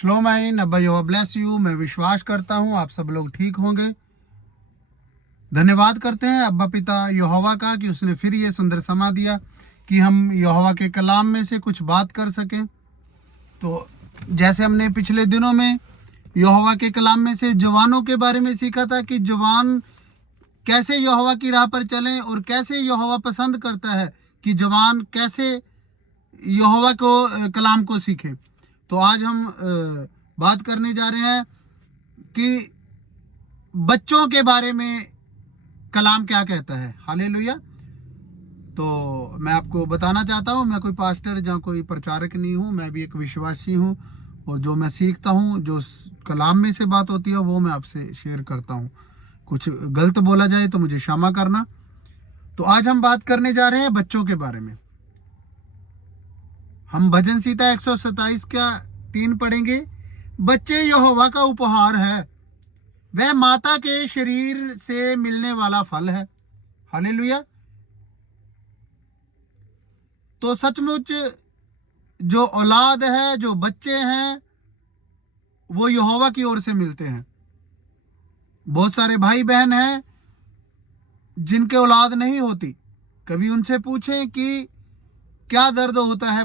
श्लोम आइन, अब्बा यहोवा bless you. मैं विश्वास करता हूँ आप सब लोग ठीक होंगे। धन्यवाद करते हैं अब्बा पिता यहोवा का कि उसने फिर ये सुंदर समा दिया कि हम यहोवा के कलाम में से कुछ बात कर सकें। तो जैसे हमने पिछले दिनों में यहोवा के कलाम में से जवानों के बारे में सीखा था कि जवान कैसे यहोवा की राह पर चलें और कैसे यहोवा पसंद करता है कि जवान कैसे यहोवा को कलाम को सीखें। तो आज हम बात करने जा रहे हैं कि बच्चों के बारे में कलाम क्या कहता है। हालेलुया। तो मैं आपको बताना चाहता हूँ, मैं कोई पास्टर या कोई प्रचारक नहीं हूँ, मैं भी एक विश्वासी हूँ और जो मैं सीखता हूँ, जो कलाम में से बात होती है वो मैं आपसे शेयर करता हूँ। कुछ गलत बोला जाए तो मुझे क्षमा करना। तो आज हम बात करने जा रहे हैं बच्चों के बारे में। हम भजन संहिता 127 का 3 पढ़ेंगे। बच्चे यहोवा का उपहार है, वह माता के शरीर से मिलने वाला फल है। हालेलुया। तो सचमुच जो औलाद है, जो बच्चे हैं, वो यहोवा की ओर से मिलते हैं। बहुत सारे भाई बहन हैं जिनके औलाद नहीं होती। कभी उनसे पूछें कि क्या दर्द होता है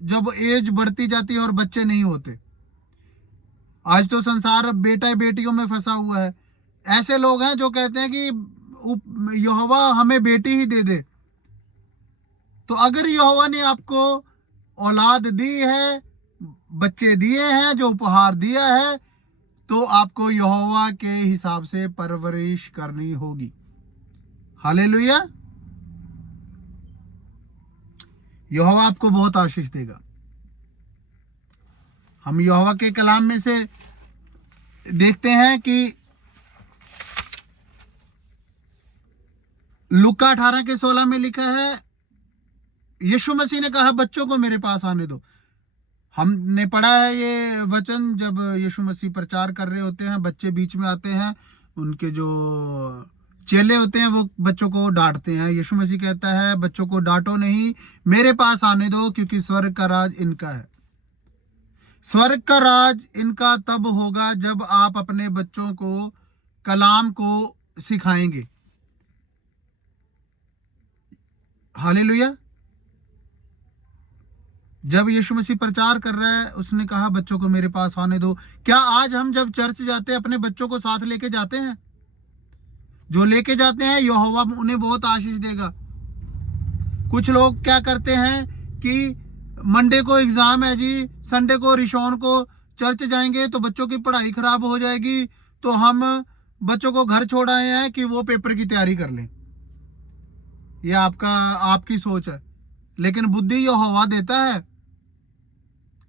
जब एज बढ़ती जाती है और बच्चे नहीं होते। आज तो संसार बेटा बेटियों में फंसा हुआ है। ऐसे लोग हैं जो कहते हैं कि यहोवा हमें बेटी ही दे दे। तो अगर यहोवा ने आपको औलाद दी है, बच्चे दिए हैं, जो उपहार दिया है, तो आपको यहोवा के हिसाब से परवरिश करनी होगी। हालेलुया। यहोवा आपको बहुत आशीष देगा। हम यहोवा के कलाम में से देखते हैं कि लूका 18:16 में लिखा है, यीशु मसीह ने कहा बच्चों को मेरे पास आने दो। हमने पढ़ा है ये वचन, जब यीशु मसीह प्रचार कर रहे होते हैं, बच्चे बीच में आते हैं, उनके जो चेले होते हैं वो बच्चों को डांटते हैं। यीशु मसीह कहता है बच्चों को डांटो नहीं, मेरे पास आने दो, क्योंकि स्वर्ग का राज इनका है। स्वर्ग का राज इनका तब होगा जब आप अपने बच्चों को कलाम को सिखाएंगे। हालेलुया। जब यीशु मसीह प्रचार कर रहा है, उसने कहा बच्चों को मेरे पास आने दो। क्या आज हम जब चर्च जाते हैं अपने बच्चों को साथ लेके जाते हैं? जो लेके जाते हैं यहोवा उन्हें बहुत आशीष देगा। कुछ लोग क्या करते हैं कि मंडे को एग्जाम है जी, संडे को रिशॉन को चर्च जाएंगे तो बच्चों की पढ़ाई खराब हो जाएगी, तो हम बच्चों को घर छोड़ आए हैं कि वो पेपर की तैयारी कर लें। ये आपकी सोच है, लेकिन बुद्धि यहोवा देता है।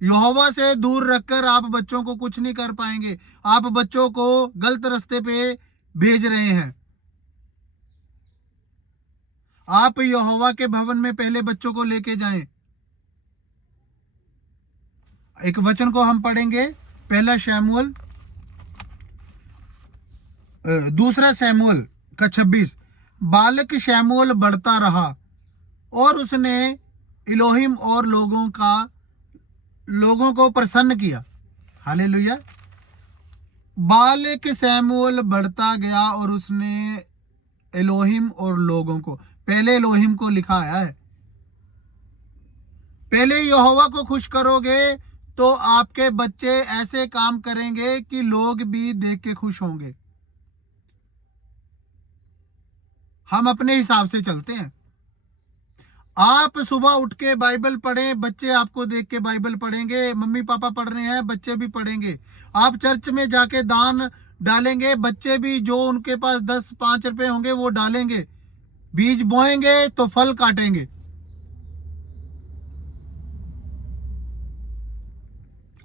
यहोवा से दूर रखकर आप बच्चों को कुछ नहीं कर पाएंगे। आप बच्चों को गलत रास्ते पे भेज रहे हैं। आप यहोवा के भवन में पहले बच्चों को लेके जाएं। एक वचन को हम पढ़ेंगे, पहला शमूएल, दूसरा शमूएल का 26। बालक शमूएल बढ़ता रहा और उसने इलोहिम और लोगों को प्रसन्न किया। हालेलुया। बालक शमूएल बढ़ता गया और उसने एलोहिम और लोगों को, पहले एलोहिम को लिखा आया है। पहले यहोवा को खुश करोगे तो आपके बच्चे ऐसे काम करेंगे कि लोग भी देख के खुश होंगे। हम अपने हिसाब से चलते हैं। आप सुबह उठ के बाइबल पढ़ें, बच्चे आपको देख के बाइबल पढ़ेंगे। मम्मी पापा पढ़ रहे हैं, बच्चे भी पढ़ेंगे। आप चर्च में जाके दान डालेंगे, बच्चे भी जो उनके पास 10-5 रुपए होंगे वो डालेंगे। बीज बोएंगे तो फल काटेंगे।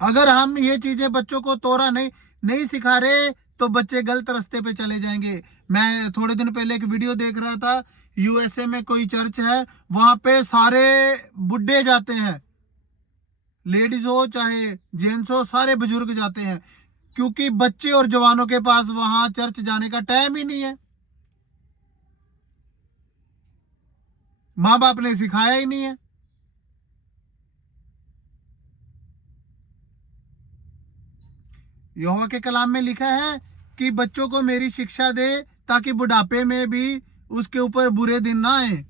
अगर हम ये चीजें बच्चों को तोरा नहीं सिखा रहे तो बच्चे गलत रास्ते पे चले जाएंगे। मैं थोड़े दिन पहले एक वीडियो देख रहा था, यूएसए में कोई चर्च है, वहां पे सारे बुढ़े जाते हैं, लेडीज हो चाहे जेंट्स हो, सारे बुजुर्ग जाते हैं, क्योंकि बच्चे और जवानों के पास वहां चर्च जाने का टाइम ही नहीं है। माँ बाप ने सिखाया ही नहीं है। यहोवा के कलाम में लिखा है कि बच्चों को मेरी शिक्षा दे ताकि बुढ़ापे में भी उसके ऊपर बुरे दिन ना आए।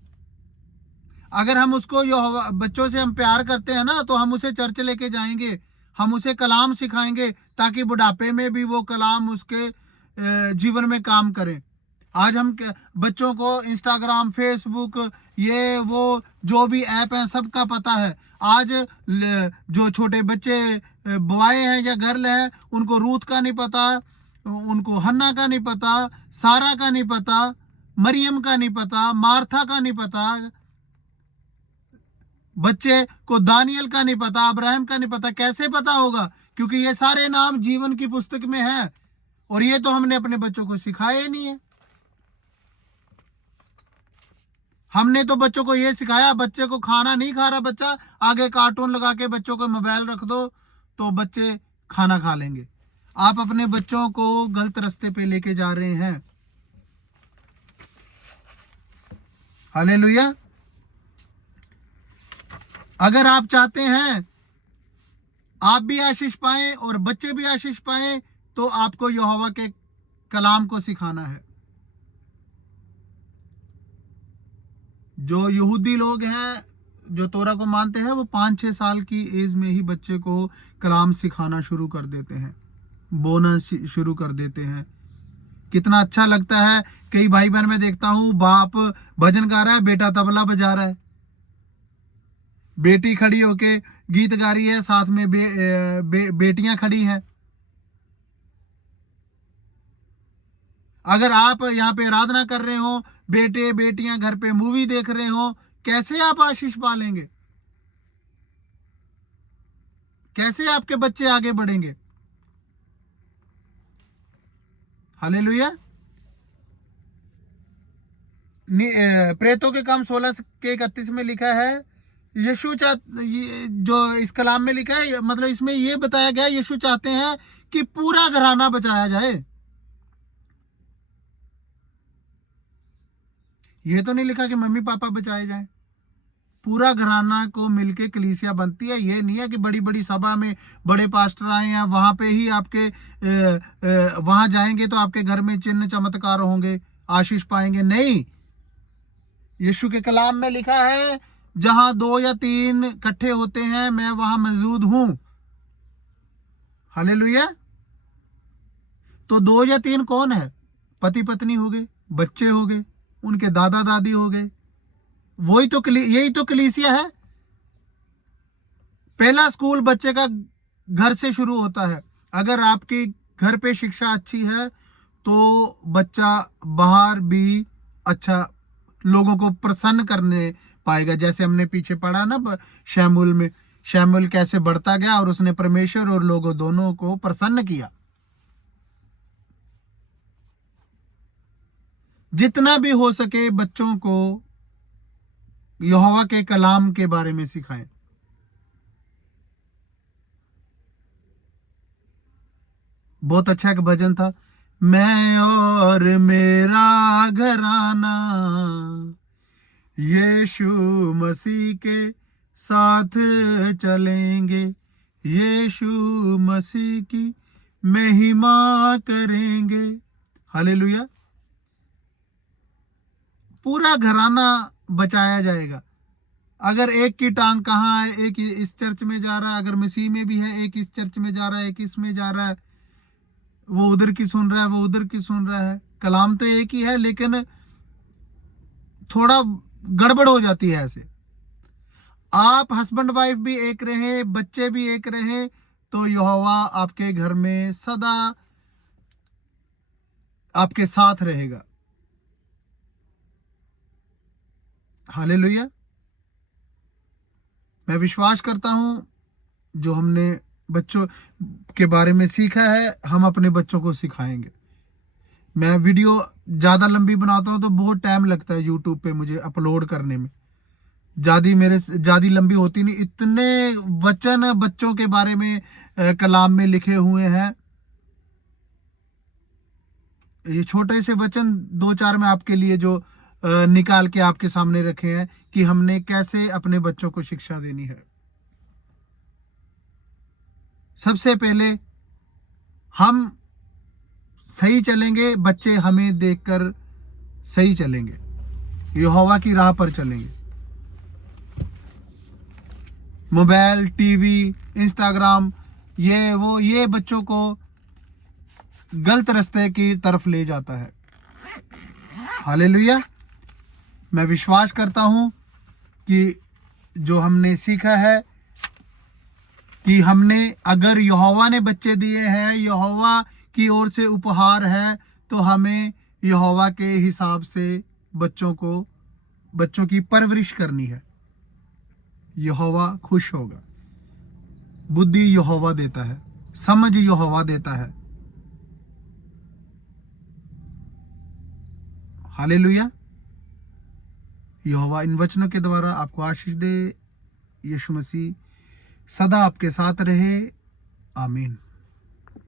अगर हम उसको यहोवा बच्चों से हम प्यार करते हैं ना, तो हम उसे चर्च लेके जाएंगे, हम उसे कलाम सिखाएंगे ताकि बुढ़ापे में भी वो कलाम उसके जीवन में काम करे। आज हम बच्चों को इंस्टाग्राम, फेसबुक, ये वो जो भी ऐप है सबका पता है। आज जो छोटे बच्चे बॉय हैं या गर्ल हैं, उनको रूथ का नहीं पता, उनको हन्ना का नहीं पता, सारा का नहीं पता, मरियम का नहीं पता, मार्था का नहीं पता, बच्चे को दानियल का नहीं पता, अब्राहम का नहीं पता। कैसे पता होगा? क्योंकि ये सारे नाम जीवन की पुस्तक में है और ये तो हमने अपने बच्चों को सिखाया ही नहीं है। हमने तो बच्चों को ये सिखाया, बच्चे को खाना नहीं खा रहा बच्चा, आगे कार्टून लगा के बच्चों को मोबाइल रख दो तो बच्चे खाना खा लेंगे। आप अपने बच्चों को गलत रास्ते पे लेके जा रहे हैं। हालेलुया। अगर आप चाहते हैं आप भी आशीष पाएं और बच्चे भी आशीष पाएं, तो आपको यहोवा के कलाम को सिखाना है। जो यहूदी लोग हैं, जो तोरा को मानते हैं, वो 5-6 साल की एज में ही बच्चे को कलाम सिखाना शुरू कर देते हैं, बोलना शुरू कर देते हैं। कितना अच्छा लगता है। कई भाई बहन में देखता हूँ, बाप भजन गा रहा है, बेटा तबला बजा रहा है, बेटी खड़ी होके गीत गा रही है, साथ में बेटियां खड़ी हैं। अगर आप यहाँ पे आराधना कर रहे हो, बेटे बेटियां घर पे मूवी देख रहे हो, कैसे आप आशीष पालेंगे? कैसे आपके बच्चे आगे बढ़ेंगे? हालेलुया। प्रेतों के काम 16:31 में लिखा है, यीशु जो इस कलाम में लिखा है, मतलब इसमें ये बताया गया, यीशु चाहते हैं कि पूरा घराना बचाया जाए। ये तो नहीं लिखा कि मम्मी पापा बचाए जाएं। पूरा घराना को मिलके कलीसिया बनती है। ये नहीं है कि बड़ी बड़ी सभा में बड़े पास्टर आए हैं, वहां पे ही आपके वहां जाएंगे तो आपके घर में चिन्ह चमत्कार होंगे, आशीष पाएंगे। नहीं, यीशु के कलाम में लिखा है, जहां 2 या 3 इकट्ठे होते हैं, मैं वहां मौजूद हूं। हालेलुया। तो 2 या 3 कौन है? पति पत्नी हो गए, बच्चे हो गए, उनके दादा दादी हो गए। वही तो यही तो कलीसिया है। पहला स्कूल बच्चे का घर से शुरू होता है। अगर आपकी घर पे शिक्षा अच्छी है तो बच्चा बाहर भी अच्छा लोगों को प्रसन्न करने पाएगा। जैसे हमने पीछे पढ़ा ना शमूएल में, शमूएल कैसे बढ़ता गया और उसने परमेश्वर और लोगों दोनों को प्रसन्न किया। जितना भी हो सके बच्चों को यहोवा के कलाम के बारे में सिखाएं। बहुत अच्छा एक भजन था, मैं और मेरा घराना यीशु मसीह के साथ चलेंगे, यीशु मसीह की महिमा करेंगे। हालेलुया। पूरा घराना बचाया जाएगा। अगर एक की टांग कहाँ है, एक इस चर्च में जा रहा है, अगर मसीह में भी है, एक इस चर्च में जा रहा है, एक इसमें जा रहा है, वो उधर की सुन रहा है, वो उधर की सुन रहा है। कलाम तो एक ही है, लेकिन थोड़ा गड़बड़ हो जाती है। ऐसे आप हस्बैंड वाइफ भी एक रहे, बच्चे भी एक रहे, तो यहोवा आपके घर में सदा आपके साथ रहेगा। हालेलुया। मैं विश्वास करता हूं जो हमने बच्चों के बारे में सीखा है, हम अपने बच्चों को सिखाएंगे। मैं वीडियो ज़्यादा लंबी बनाता हूं तो बहुत टाइम लगता है यूट्यूब पे मुझे अपलोड करने में। ज़्यादा लंबी होती नहीं। इतने वचन बच्चों के बारे में कलाम में लिखे हुए हैं। ये छोटे से वचन 2-4 में आपके लिए जो निकाल के आपके सामने रखे हैं कि हमने कैसे अपने बच्चों को शिक्षा देनी है। सबसे पहले हम सही चलेंगे, बच्चे हमें देखकर सही चलेंगे, यहोवा की राह पर चलेंगे। मोबाइल, टीवी, इंस्टाग्राम, ये बच्चों को गलत रास्ते की तरफ ले जाता है। हालेलुया। मैं विश्वास करता हूं कि जो हमने सीखा है कि हमने, अगर यहोवा ने बच्चे दिए हैं, यहोवा की ओर से उपहार है, तो हमें यहोवा के हिसाब से बच्चों की परवरिश करनी है। यहोवा खुश होगा। बुद्धि यहोवा देता है, समझ यहोवा देता है। हालेलुया। यहोवा इन वचनों के द्वारा आपको आशीष दे। यीशु मसीह सदा आपके साथ रहे। आमीन।